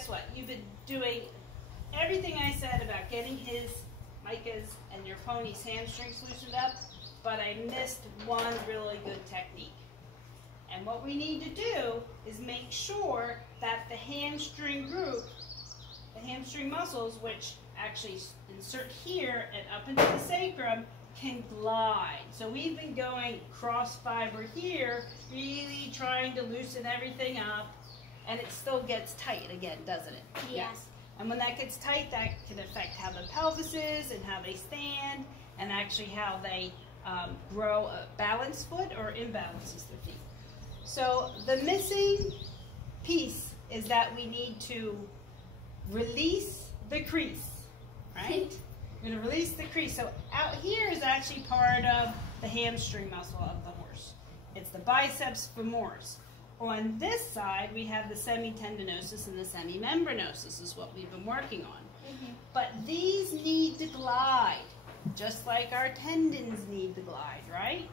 guess what? You've been doing everything I said about getting Micah's and your pony's hamstrings loosened up, but I missed one really good technique. And what we need to do is make sure that the hamstring group, the hamstring muscles, which actually insert here and up into the sacrum, can glide. So we've been going cross fiber here, really trying to loosen everything up, and it still gets tight again, doesn't it? Yes. And when that gets tight, that can affect how the pelvis is and how they stand, and actually how they grow a balanced foot or imbalances their feet. So the missing piece is that we need to release the crease, right? We're going to release the crease. So out here is actually part of the hamstring muscle of the horse. It's the biceps femoris. On this side, we have the semitendinosus and the semimembranosus is what we've been working on. But these need to glide, just like our tendons need to glide, right?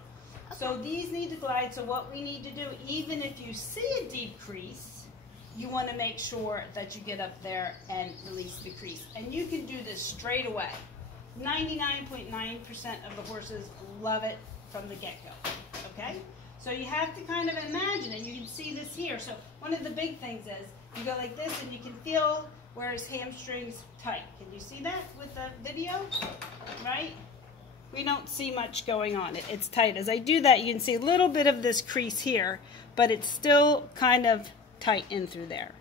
Okay. So these need to glide, so what we need to do, even if you see a deep crease, you want to make sure that you get up there and release the crease. And you can do this straight away. 99.9% of the horses love it from the get-go, okay? So you have to kind of imagine, and you can see this here. So one of the big things is you go like this and you can feel where his hamstring's tight. Can you see that with the video, right? We don't see much going on. It's tight. As I do that, you can see a little bit of this crease here, but it's still kind of tight in through there.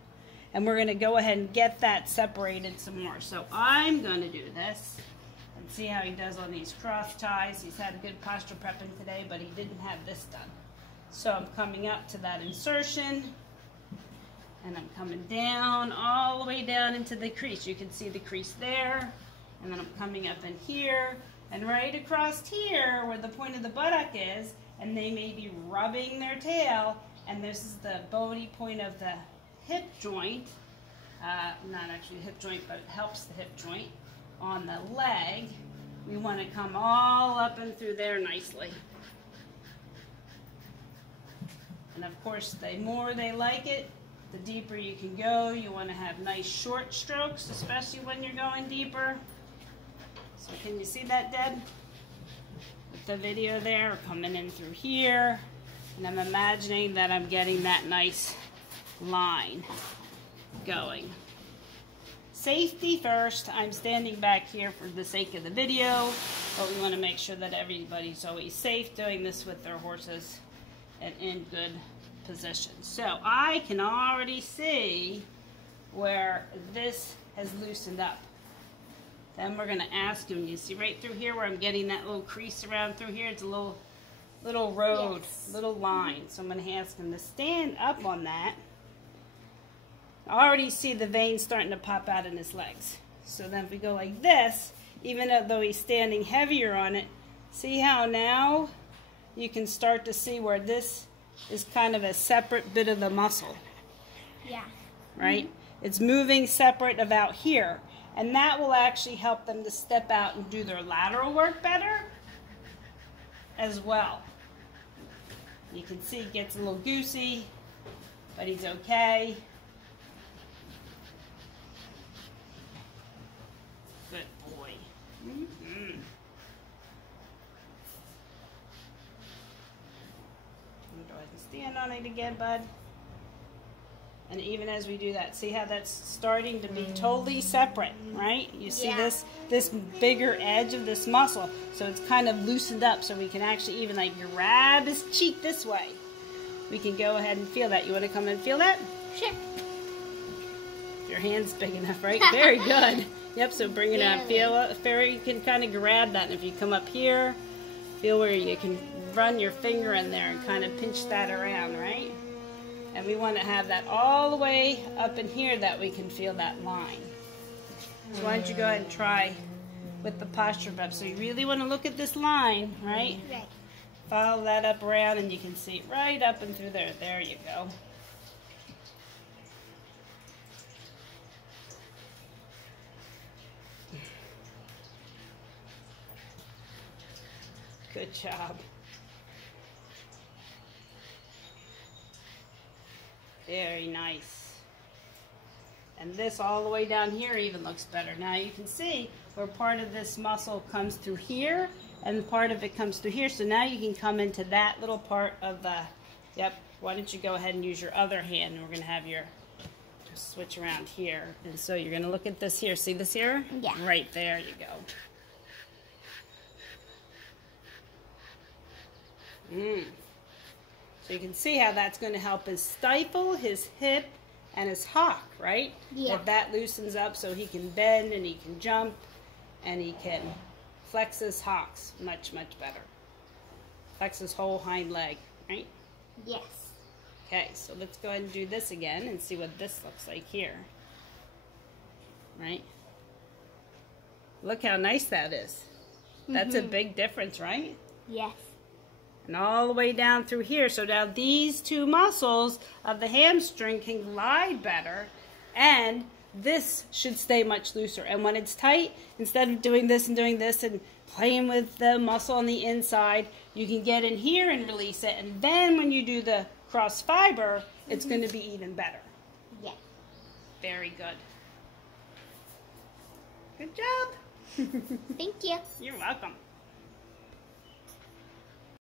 And we're going to go ahead and get that separated some more. So I'm going to do this and see how he does on these cross ties. He's had a good posture prepping today, but he didn't have this done. So I'm coming up to that insertion, and I'm coming down, all the way down into the crease. You can see the crease there, and then I'm coming up in here, and right across here where the point of the buttock is, and they may be rubbing their tail, and this is the bony point of the hip joint, not actually the hip joint, but it helps the hip joint on the leg. We want to come all up and through there nicely. And of course, the more they like it, the deeper you can go. You want to have nice short strokes, especially when you're going deeper. So can you see that, Deb? With the video there, coming in through here. And I'm imagining that I'm getting that nice line going. Safety first. I'm standing back here for the sake of the video, but we want to make sure that everybody's always safe doing this with their horses and in good position. So I can already see where this has loosened up. Then we're going to ask him, you see right through here where I'm getting that little crease around through here? It's a little road, yes, little line. So I'm going to ask him to stand up on that. I already see the veins starting to pop out in his legs. So then if we go like this, even though he's standing heavier on it, see how now you can start to see where this is kind of a separate bit of the muscle. Yeah. Right? It's moving separate about here. And that will actually help them to step out and do their lateral work better as well. You can see he gets a little goosey, but he's okay. Good boy. Mm-hmm. Go ahead and stand on it again, bud. And even as we do that, see how that's starting to be totally separate, right? You see this bigger edge of this muscle. So it's kind of loosened up so we can actually even like grab his cheek this way. We can go ahead and feel that. You want to come and feel that? Sure. Your hand's big enough, right? Very good. Yep, so bring it out. Feel it. You can kind of grab that. And if you come up here, feel where you can run your finger in there and kind of pinch that around, right? And we want to have that all the way up in here that we can feel that line. So why don't you go ahead and try with the posture prep. So you really want to look at this line, right? Right. Follow that up around and you can see it right up and through there. There you go. Good job. Very nice. And And this all the way down here even looks better. Now you can see where part of this muscle comes through here and part of it comes through here. So now you can come into that little part of the, yep, why don't you go ahead and use your other hand, and we're going to have your, just switch around here. And so you're going to look at this here. See this here? Yeah. Right there you go. So you can see how that's going to help his stifle, his hip, and his hock, right? Yeah. If that loosens up so he can bend and he can jump and he can flex his hocks much, much better. Flex his whole hind leg, right? Yes. Okay, so let's go ahead and do this again and see what this looks like here. Right? Look how nice that is. That's a big difference, right? Yes. And all the way down through here. So now these two muscles of the hamstring can glide better, and this should stay much looser. And when it's tight, instead of doing this and playing with the muscle on the inside, you can get in here and release it. And then when you do the cross fiber, it's going to be even better. Yes. Very good. Good job. Thank you. You're welcome.